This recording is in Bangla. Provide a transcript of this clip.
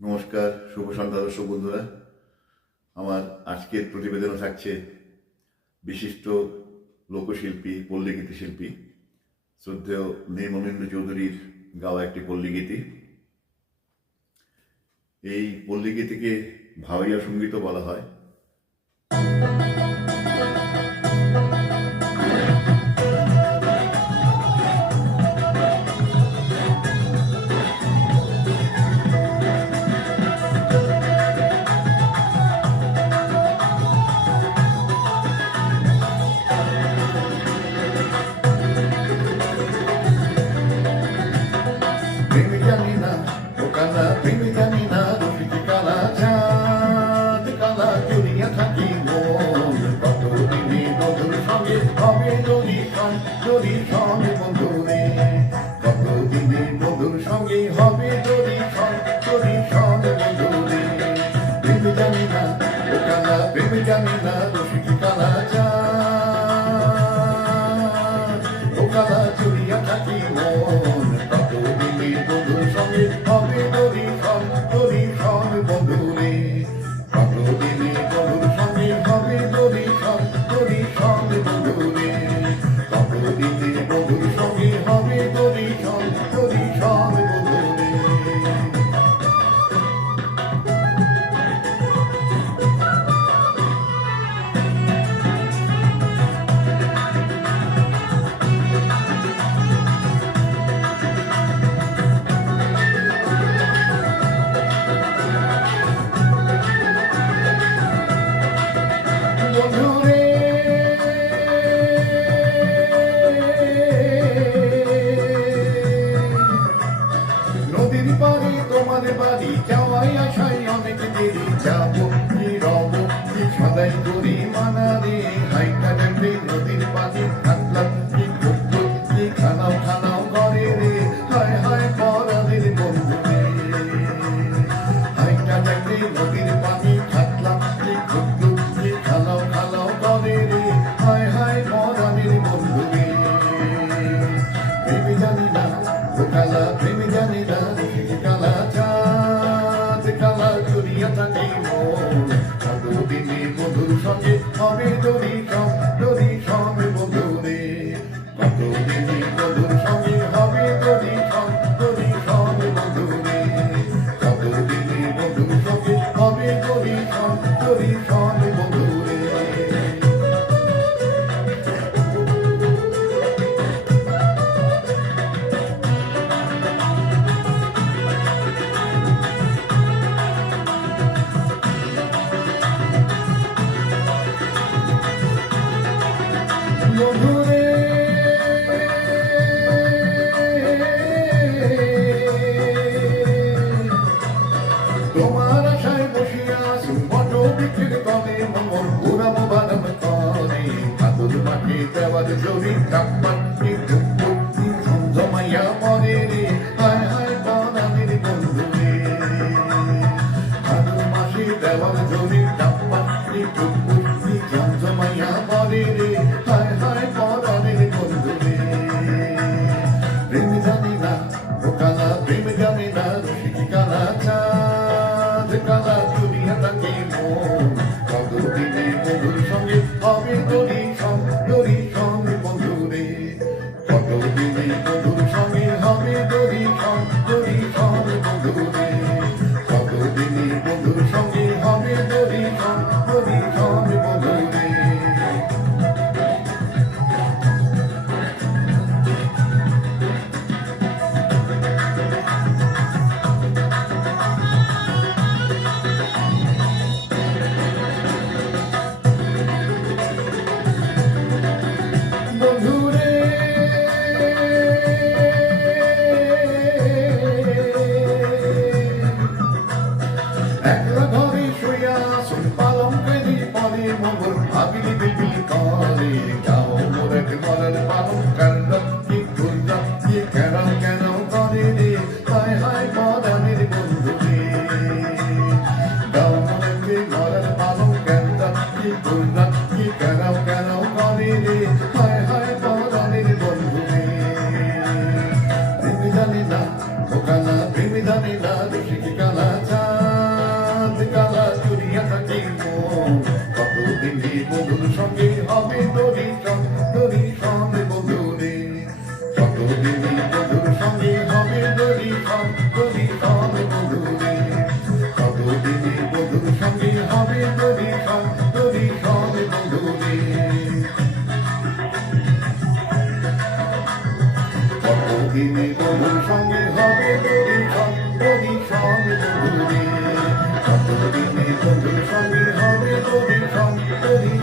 নমস্কার, শুভ সন্ধ্যা দর্শক বন্ধুরা। আমার আজকের প্রতিবেদনে থাকছে বিশিষ্ট লোকশিল্পী, পল্লীগীতি শিল্পী শ্রদ্ধেয় নির্মলেন্দু চৌধুরীর গাওয়া একটি পল্লীগীতি। এই পল্লীগীতিকে ভাওয়াইয়া সঙ্গীতও বলা হয়। প্রেমে জানি না ও কালা, প্রেমে জানি না রফিক কালা, চাঁদ কালা জড়িয়া থাকি মন। কতদিনে বন্ধুর সঙ্গে হবে দড়ির সঙ্গে বন্ধুরে, কতদিনে বন্ধুর সঙ্গে হবে দড়ির সঙ্গে বন্ধুরে। প্রেমে জানি না ও কালা, প্রেমে জানি না রফিক কালা, চাঁদ ও কালা জড়িয়া থাকি মন। বন্ধুর সঙ্গে হবে দড়ির সঙ্গে বন্ধুরে, কতদিনে বন্ধুর সঙ্গে হবে দড়ির সঙ্গে বন্ধুরে, কতদিনে বন্ধুর সঙ্গে হবে দড়ির সঙ্গে বন্ধুরে। বন্ধুরে নদীর পাড়ে তোমার বাড়ি যাওয়াই আসাই অনেক দেরি, যাবো কি রব কি সদাই করি মানারে। হাইটা দেখবে নদীর পাড়ে থাকলাম কি করতো কি খানাও করে রে, হায় হায় পরাদের বন্ধুরে। হাইটা দেখবে নদীর পাড়ে থাকলাম কি করতো কি খানাও করে রে, হায় হায় পরাদের বন্ধুরে। প্রেমে জানি না ও কালা, প্রেমে জানি না কালা, চাঁদ কালা জড়িয়া থাকি মন। কতদিনে বন্ধুর সঙ্গে হবে দড়ির সঙ্গে বন্ধুরে, কতদিনে বন্ধুর সঙ্গে হবে দড়ির সঙ্গে বন্ধুরে, কতদিনে বন্ধুর সঙ্গে হবে দড়ির সঙ্গে বন্ধুরে। বন্ধুরে তোমার আশায় বসিয়া আছি, বট বৃক্ষের তলে মঙ্গল পুরাম বাদাম করে। কাতর মাঠে দেওয়ার জরি কাপ্পার কি টুকুর কি ঝমঝমাইয়া পরে রে, হায় হায় পরাদের বন্ধুরে। কাতর মাসে দেওয়ার জরি কাপ্পার কি টুকুর কি ঝমঝমাইয়া পরে রে, হায় হায় পরাদের বন্ধুরে। প্রেম জানি না ও কালা, প্রেম জানি না রসিক কালা, চাঁদ কালা জড়িয়া থাকি মন। কতদিনে বন্ধুর সঙ্গে হবে দড়ির সঙ্গে বন্ধুরে, কতদিনে বন্ধুর সঙ্গে হবে দড়ির সঙ্গে বন্ধুরে, কতদিনে বন্ধুর সঙ্গে হবে দড়ির সঙ্গে বন্ধুরে। বন্ধুরে একলা ঘরে শুইয়া আসুন পালং কেনি পরে মঙ্গল ভাবিলি বিলবিল করে। যাও মোরে মরার পালং কান্ড কি খুঁজা কি কেন করে রে, হায় হায় পরানের বন্ধুরে। যাও মোরে মরার পালং কান্ড কি খুঁজা কি কেন করে রে, হায় হায় পরানের বন্ধুরে। প্রেমে জানি না ও কালা, প্রেমে জানি না রসিক কালা, কতদিনে বন্ধুর সঙ্গে হবে দরিখন দরিখন বন্ধুরে কতদিনে বন্ধুর সঙ্গে হবে দরিখন দরিখন বন্ধুরে কতদিনে বন্ধুর সঙ্গে হবে দরিখন দরিখন বন্ধুরে কতদিনে বন্ধুর সঙ্গে হবে দরিখন দরিখন